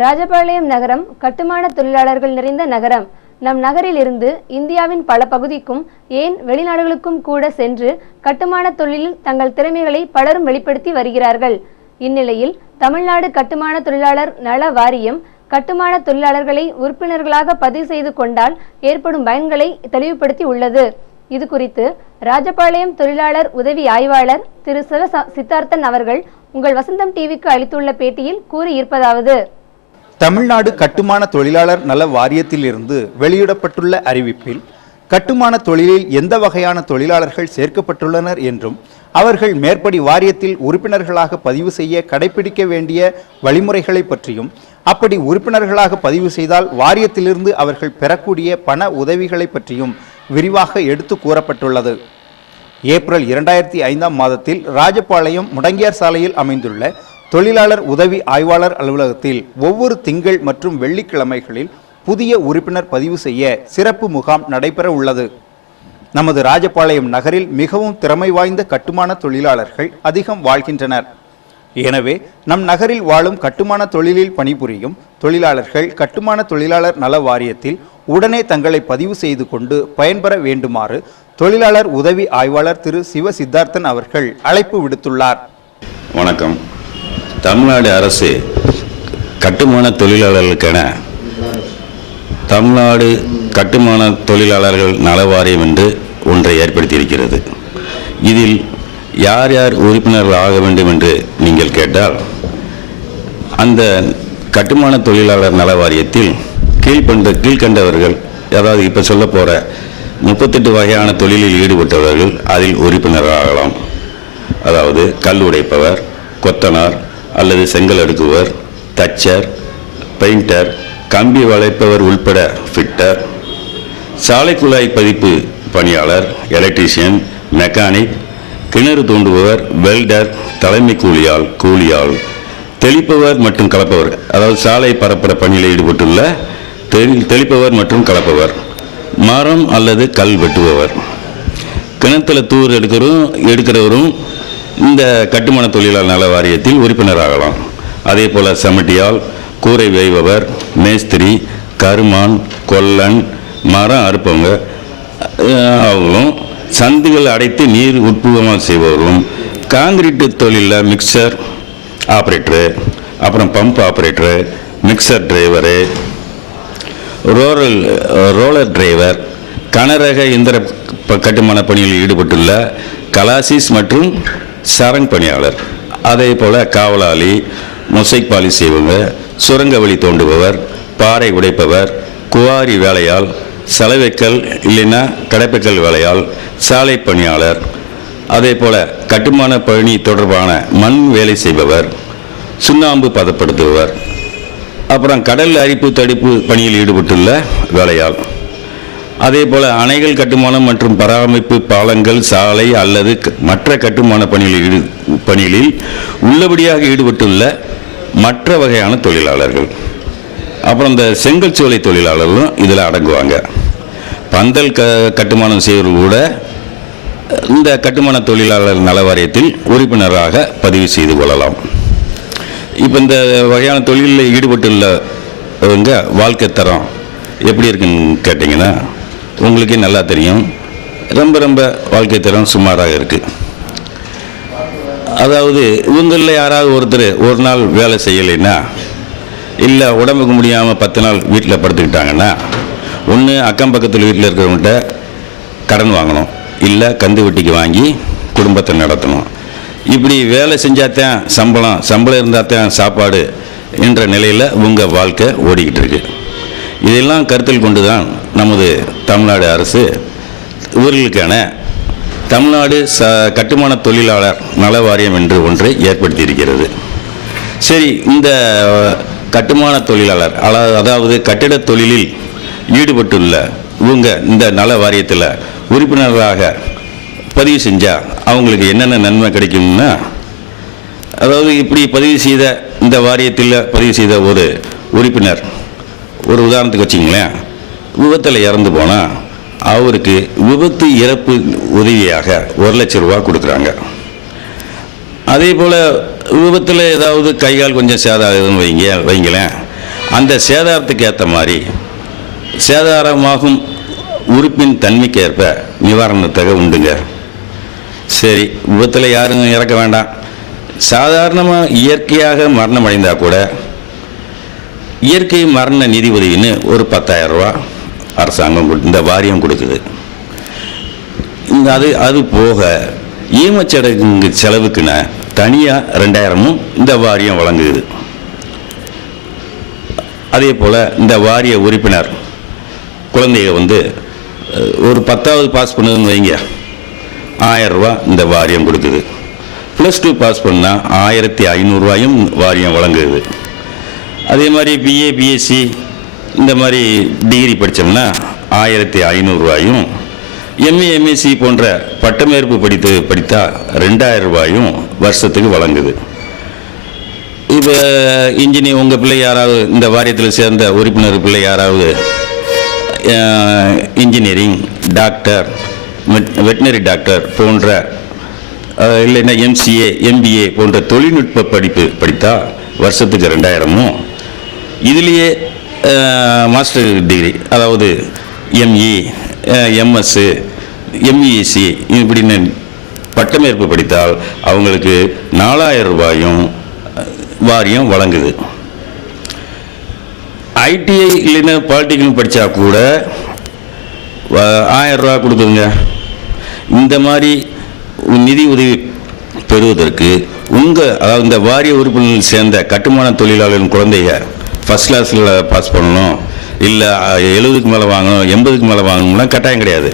ராஜபாளையம் நகரம் கட்டுமான தொழிலாளர்கள் நிறைந்த நகரம். நம் நகரிலிருந்து இந்தியாவின் பல பகுதிக்கும் ஏன் வெளிநாடுகளுக்கும் கூட சென்று கட்டுமான தொழிலில் தங்கள் திறமைகளை பலரும் வெளிப்படுத்தி வருகிறார்கள். இந்நிலையில் தமிழ்நாடு கட்டுமான தொழிலாளர் நல வாரியம் கட்டுமான தொழிலாளர்களை உறுப்பினர்களாக பதிவு செய்து கொண்டால் ஏற்படும் பயன்களை தெளிவுபடுத்தி உள்ளது. இது குறித்து ராஜபாளையம் தொழிலாளர் உதவி ஆய்வாளர் திரு. சிவ சித்தார்த்தன் அவர்கள் உங்கள் வசந்தம் டிவிக்கு அளித்துள்ள பேட்டியில் கூறியிருப்பதாவது தமிழ்நாடு கட்டுமான தொழிலாளர் நல வாரியத்திலிருந்து வெளியிடப்பட்டுள்ள அறிவிப்பில் கட்டுமான தொழிலில் எந்த வகையான தொழிலாளர்கள் சேர்க்கப்பட்டுள்ளனர் என்றும் அவர்கள் மேற்படி வாரியத்தில் உறுப்பினர்களாக பதிவு செய்ய கடைபிடிக்க வேண்டிய வழிமுறைகளை பற்றியும் அப்படி உறுப்பினர்களாக பதிவு செய்தால் வாரியத்திலிருந்து அவர்கள் பெறக்கூடிய பண உதவிகளை பற்றியும் விரிவாக எடுத்து கூறப்பட்டுள்ளது. ஏப்ரல் இரண்டாயிரத்தி ஐந்தாம் மாதத்தில் ராஜபாளையம் முடங்கியார் சாலையில் அமைந்துள்ள தொழிலாளர் உதவி ஆய்வாளர் அலுவலகத்தில் ஒவ்வொரு திங்கள் மற்றும் வெள்ளிக்கிழமைகளில் புதிய உறுப்பினர் பதிவு செய்ய சிறப்பு முகாம் நடைபெற உள்ளது. நமது ராஜபாளையம் நகரில் மிகவும் திறமை வாய்ந்த கட்டுமான தொழிலாளர்கள் அதிகம் வாழ்கின்றனர். எனவே நம் நகரில் வாழும் கட்டுமான தொழிலில் பணிபுரியும் தொழிலாளர்கள் கட்டுமான தொழிலாளர் நல வாரியத்தில் உடனே தங்களை பதிவு செய்து கொண்டு பயன்பெற வேண்டுமாறு தொழிலாளர் உதவி ஆய்வாளர் திரு. சிவ சித்தார்த்தன் அவர்கள் அழைப்பு விடுத்துள்ளார். வணக்கம். தமிழ்நாடு அரசு கட்டுமான தொழிலாளர்களுக்கென தமிழ்நாடு கட்டுமான தொழிலாளர்கள் நல வாரியம் என்று ஒன்றை ஏற்படுத்தியிருக்கிறது. இதில் யார் யார் உறுப்பினர்கள் ஆக வேண்டும் என்று நீங்கள் கேட்டால் அந்த கட்டுமான தொழிலாளர் நல வாரியத்தில் கீழ்பண்ட கீழ்கண்டவர்கள் அதாவது இப்போ சொல்ல போகிற முப்பத்தெட்டு வகையான தொழிலில் ஈடுபட்டவர்கள் அதில் உறுப்பினராகலாம் அதாவது கல் உடைப்பவர் கொத்தனார் அல்லது செங்கல் அடுக்குவர் தச்சர் பெயிண்டர் கம்பி வளைப்பவர் உள்பட ஃபிட்டர் சாலை குழாய் பதிப்பு பணியாளர் எலக்ட்ரீஷியன் மெக்கானிக் கிணறு தூண்டுபவர் வெல்டர் தலைமை கூலியால் கூலியால் தெளிப்பவர் மற்றும் கலப்பவர் அதாவது சாலை பரப்பட பணியில் ஈடுபட்டுள்ள தெளி- தெளிப்பவர் மற்றும் கலப்பவர் மரம் அல்லது கல் வெட்டுபவர். கிணத்துல தூர் எடுக்கிறவரும் எடுக்கிறவரும் இந்த கட்டுமான தொழிலாளர் நல வாரியத்தில் உறுப்பினராகலாம். அதே போல் செமட்டியால் கூரை வேய்பவர் மேஸ்திரி கருமான் கொல்லன் மரம் அறுப்பவங்க அவர்களும் சந்துகள் அடைத்து நீர் உட்புகமாக செய்பவர்களும் காங்கிரீட்டு தொழிலில் மிக்சர் ஆப்ரேட்டரு அப்புறம் pump operator mixer driver roller roller driver கனரக இந்திர ப- கட்டுமான பணியில் ஈடுபட்டுள்ள கலாசிஸ் மற்றும் சரண் பணியாளர். அதே போல் காவலாளி மொசைக் பாலிஷ் செய்வங்க சுரங்க வழி தோண்டுபவர் பாறை உடைப்பவர் குவாரி வேலையால் சலவைக்கல் இல்லைன்னா கடைப்பைக்கல் வேலையால் சாலை பணியாளர். அதே போல் கட்டுமான பணி தொடர்பான மண் வேலை செய்பவர் சுண்ணாம்பு பதப்படுத்துபவர். அப்புறம் கடல் அரிப்பு தடுப்பு பணியில் ஈடுபட்டுள்ள வேலையாள் அதே போல் அணைகள் கட்டுமானம் மற்றும் பராமரிப்பு பாலங்கள் சாலை அல்லது மற்ற கட்டுமான பணிகளில் ஈடு பணிகளில் உள்ளபடியாக ஈடுபட்டுள்ள மற்ற வகையான தொழிலாளர்கள். அப்புறம் இந்த செங்கல் சோலை தொழிலாளர்களும் இதில் அடங்குவாங்க. பந்தல் க கட்டுமானம் செய்வர்கள் கூட இந்த கட்டுமான தொழிலாளர் நல வாரியத்தில் உறுப்பினராக பதிவு செய்து கொள்ளலாம். இப்போ இந்த வகையான தொழிலில் ஈடுபட்டுள்ளவங்க வாழ்க்கை தரம் எப்படி இருக்குன்னு கேட்டிங்கன்னா உங்களுக்கே நல்லா தெரியும். ரொம்ப ரொம்ப வாழ்க்கை தரம் சுமாராக இருக்குது அதாவது இவங்களில் யாராவது ஒருத்தர் ஒரு நாள் வேலை செய்யலைன்னா இல்லை உடம்புக்கு முடியாமல் பத்து நாள் வீட்டில் படுத்துக்கிட்டாங்கன்னா ஒன்று அக்கம் பக்கத்தில் வீட்டில் இருக்கிறவங்கள்ட்ட கடன் வாங்கணும். இல்லை கந்து வட்டிக்கு வாங்கி குடும்பத்தை நடத்தணும். இப்படி வேலை செஞ்சாத்தான் சம்பளம் சம்பளம் இருந்தால் தான் சாப்பாடு என்ற நிலையில் உங்கள் வாழ்க்கை ஓடிக்கிட்டு இருக்குது இதெல்லாம் கருத்தில் கொண்டு தான் நமது தமிழ்நாடு அரசு இவர்களுக்கான தமிழ்நாடு ச கட்டுமான தொழிலாளர் நல வாரியம் என்று ஒன்றை ஏற்படுத்தியிருக்கிறது. சரி இந்த கட்டுமான தொழிலாளர் அதாவது கட்டிட தொழிலில் ஈடுபட்டுள்ள இவங்க இந்த நல வாரியத்தில் உறுப்பினர்களாக பதிவு செஞ்சால் அவங்களுக்கு என்னென்ன நன்மை கிடைக்கும்னா அதாவது இப்படி பதிவு செய்த இந்த வாரியத்தில் பதிவு செய்த ஒரு உறுப்பினர் ஒரு உதாரணத்துக்கு வச்சிங்களேன் விபத்தில் இறந்து போனால் அவருக்கு விபத்து இறப்பு உதவியாக ஒரு லட்ச ரூபா கொடுக்குறாங்க. அதே போல் விபத்தில் ஏதாவது கை கால் கொஞ்சம் சேதம் ஆகுதுன்னு வைங்க வைங்களேன். அந்த சேதாரத்துக்கு ஏற்ற மாதிரி சேதாரமாகும் உறுப்பின் தன்மைக்கு ஏற்ப உண்டுங்க. சரி விபத்தில் யாரும் இறக்க வேண்டாம். சாதாரணமாக இயற்கையாக மரணம் அடைந்தால் கூட இயற்கை மரண நிதி உதவின்னு ஒரு 10000 ரூபா அரசாங்கம் கொடு- இந்த வாரியம் கொடுக்குது. இந்த அது அது போக ஈமச்சடங்கு செலவுக்குன்னு தனியாக ரெண்டாயிரமும் இந்த வாரியம் வழங்குது. அதே போல் இந்த வாரிய உறுப்பினர் குழந்தைய வந்து ஒரு பத்தாவது பாஸ் பண்ணுதுன்னு வைங்க. ஆயரூபா இந்த வாரியம் கொடுக்குது. ப்ளஸ் டூ பாஸ் பண்ணால் ஆயிரத்தி ஐநூறுரூவாயும் வாரியம் வழங்குது. அதே மாதிரி பிஏ பிஎஸ்சி இந்த மாதிரி டிகிரி படித்தோம்னா ஆயிரத்தி ஐநூறுரூவாயும் எம்ஏ எம்எஸ்சி போன்ற பட்டமேற்பு படித்து படித்தால் ரெண்டாயிரம் ரூபாயும் வருஷத்துக்கு வழங்குது. இப்போ இன்ஜினியர் உங்கள் பிள்ளை யாராவது இந்த வாரியத்தில் சேர்ந்த உறுப்பினர் பிள்ளை யாராவது இன்ஜினியரிங் டாக்டர் வெட்டினரி டாக்டர் போன்ற இல்லைன்னா எம்சிஏ எம்பிஏ போன்ற தொழில்நுட்ப படிப்பு படித்தால் வருஷத்துக்கு ரெண்டாயிரமும் இதுலேயே மாஸ்டர் டிகிரி அதாவது எம்இ எம்எஸ்ஸு எம்இசி இப்படின்னு பட்டமேற்பு படித்தால் அவங்களுக்கு நாலாயிரம் ரூபாயும் வாரியம் வழங்குது. ஐடிஐ இல்லைன்னா பாலிடெக்னிக் படித்தா கூட ஆயரூபா கொடுக்குதுங்க. இந்த மாதிரி நிதி உதவி பெறுவதற்கு உங்கள் அதாவது இந்த வாரிய உறுப்பினர்கள் சேர்ந்த கட்டுமான தொழிலாளர்களின் குழந்தைய ஃபஸ்ட் கிளாஸில் பாஸ் பண்ணணும். இல்லை எழுபதுக்கு மேலே வாங்கணும் எண்பதுக்கு மேலே வாங்கணும்னா கட்டாயம் கிடையாது.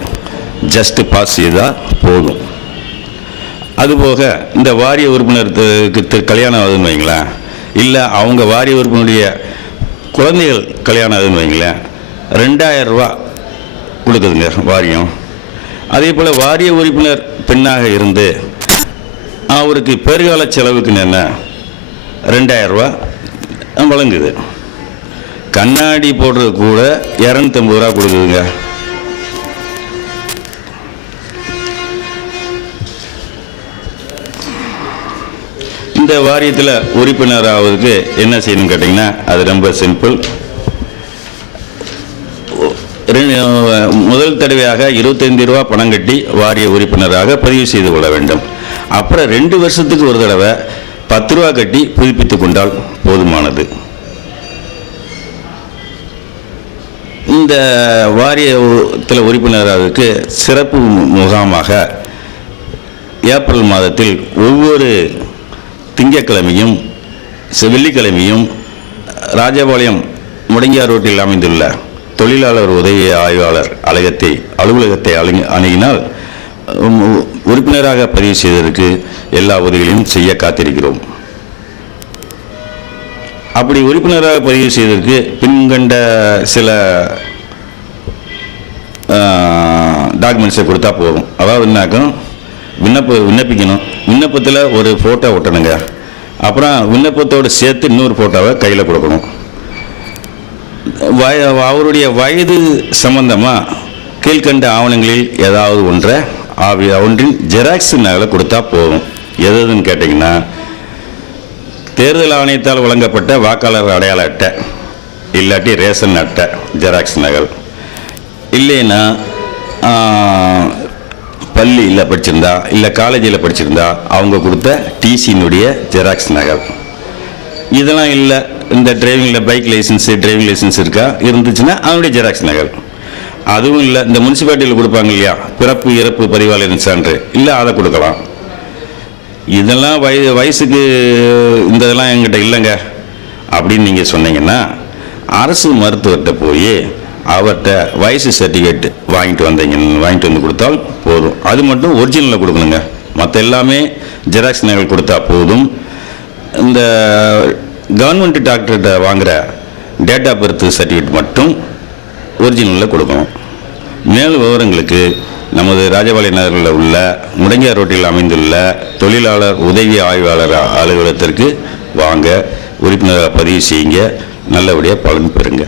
ஜஸ்ட்டு பாஸ் செய்தால் போதும். அதுபோக இந்த வாரிய உறுப்பினருக்கு கல்யாணம் ஆகுதுன்னு வைங்களேன். இல்லை அவங்க வாரிய உறுப்பினருடைய குழந்தைகள் கல்யாணம் ஆகுதுன்னு வைங்களேன். ரெண்டாயிரரூபா கொடுக்குதுங்க வாரியம். அதே போல் வாரிய உறுப்பினர் பெண்ணாக இருந்து அவருக்கு பெருகால செலவுக்குன்னு என்ன? ரெண்டாயிரரூபா வழங்குது. கண்ணாடி போடுறது கூட இரநூத்தம்பது ரூபா கொடுக்குதுங்க. இந்த வாரியத்தில் உறுப்பினர் ஆவதுக்கு என்ன செய்யணும் கேட்டிங்கன்னா அது ரொம்ப சிம்பிள் முதல் தடவையாக இருபத்தைந்து ரூபா பணம் கட்டி வாரிய உறுப்பினராக பதிவு செய்து கொள்ள வேண்டும். அப்புறம் ரெண்டு வருஷத்துக்கு ஒரு தடவை பத்து ரூபா கட்டி புதுப்பித்து கொண்டால் போதுமானது. இந்த வாரியத்தில் உறுப்பினராக சிறப்பு முகாமாக ஏப்ரல் மாதத்தில் ஒவ்வொரு திங்கட்கிழமையும் வெள்ளிக்கிழமையும் ராஜபாளையம் முடங்கியார் ரோட்டில் அமைந்துள்ள தொழிலாளர் உதவி ஆய்வாளர் அலகத்தை அலுவலகத்தை அணுகினால் உறுப்பினராக பதிவு செய்வதற்கு எல்லா உதவிகளையும் செய்ய காத்திருக்கிறோம். அப்படி உறுப்பினராக பதிவு செய்வதற்கு பின்கண்ட சில டாக்குமெண்ட்ஸை கொடுத்தா போதும். அதாவது என்னாக்கும் விண்ணப்ப விண்ணப்பிக்கணும். விண்ணப்பத்தில் ஒரு ஃபோட்டோ ஒட்டணுங்க. அப்புறம் விண்ணப்பத்தோடு சேர்த்து இன்னொரு ஃபோட்டோவை கையில் கொடுக்கணும். வய அவருடைய வயது சம்பந்தமாக கீழ்கண்ட ஆவணங்களில் ஏதாவது ஒன்றை ஆவி ஒன்றின் ஜெராக்ஸ் நகலை கொடுத்தா போதும். எது எதுன்னு கேட்டிங்கன்னா தேர்தல் ஆணையத்தால் வழங்கப்பட்ட வாக்காளர் அடையாள அட்டை இல்லாட்டி ரேஷன் அட்டை ஜெராக்ஸ் நகல். இல்லைன்னா பள்ளியில் படிச்சிருந்தா இல்லை காலேஜில் படிச்சிருந்தா அவங்க கொடுத்த டிசியினுடைய ஜெராக்ஸ் நகல். இதெல்லாம் இல்லை இந்த டிரைவிங்கில் பைக் லைசன்ஸு டிரைவிங் லைசன்ஸ் இருக்கா? இருந்துச்சுன்னா அதனுடைய ஜெராக்ஸ் நகல். அதுவும் இல்லை இந்த முனிசிபாலிட்டியில் கொடுப்பாங்க இல்லையா? பிறப்பு இறப்பு பதிவாளரின் சான்று. இல்லை அதை கொடுக்கலாம். இதெல்லாம் வய வயசுக்கு இந்த இதெல்லாம் எங்கிட்ட இல்லைங்க அப்படின்னு நீங்கள் சொன்னீங்கன்னா அரசு மருத்துவர்கிட்ட போய் அவர்கிட்ட வயசு சர்டிஃபிகேட் வாங்கிட்டு வந்தீங்க வாங்கிட்டு வந்து கொடுத்தால் போதும். அது மட்டும் ஒரிஜினலில் கொடுக்கணுங்க. மற்ற எல்லாமே ஜெராக்ஸ் நகல் கொடுத்தா போதும். இந்த கவர்மெண்ட் டாக்டர்கிட்ட வாங்குகிற டேட் ஆஃப் பர்த் சர்டிஃபிகேட் மட்டும் ஒரிஜினலில் கொடுக்கணும். மேலும் விவரங்களுக்கு நமது ராஜபாளைய நகரில் உள்ள முடங்கியார் ரோட்டில் அமைந்துள்ள தொழிலாளர் உதவி ஆய்வாளர் அலுவலகத்திற்கு வாங்க உறுப்பினராக பதிவு செய்யுங்க. நல்லபடியாக பலன் பெறுங்க.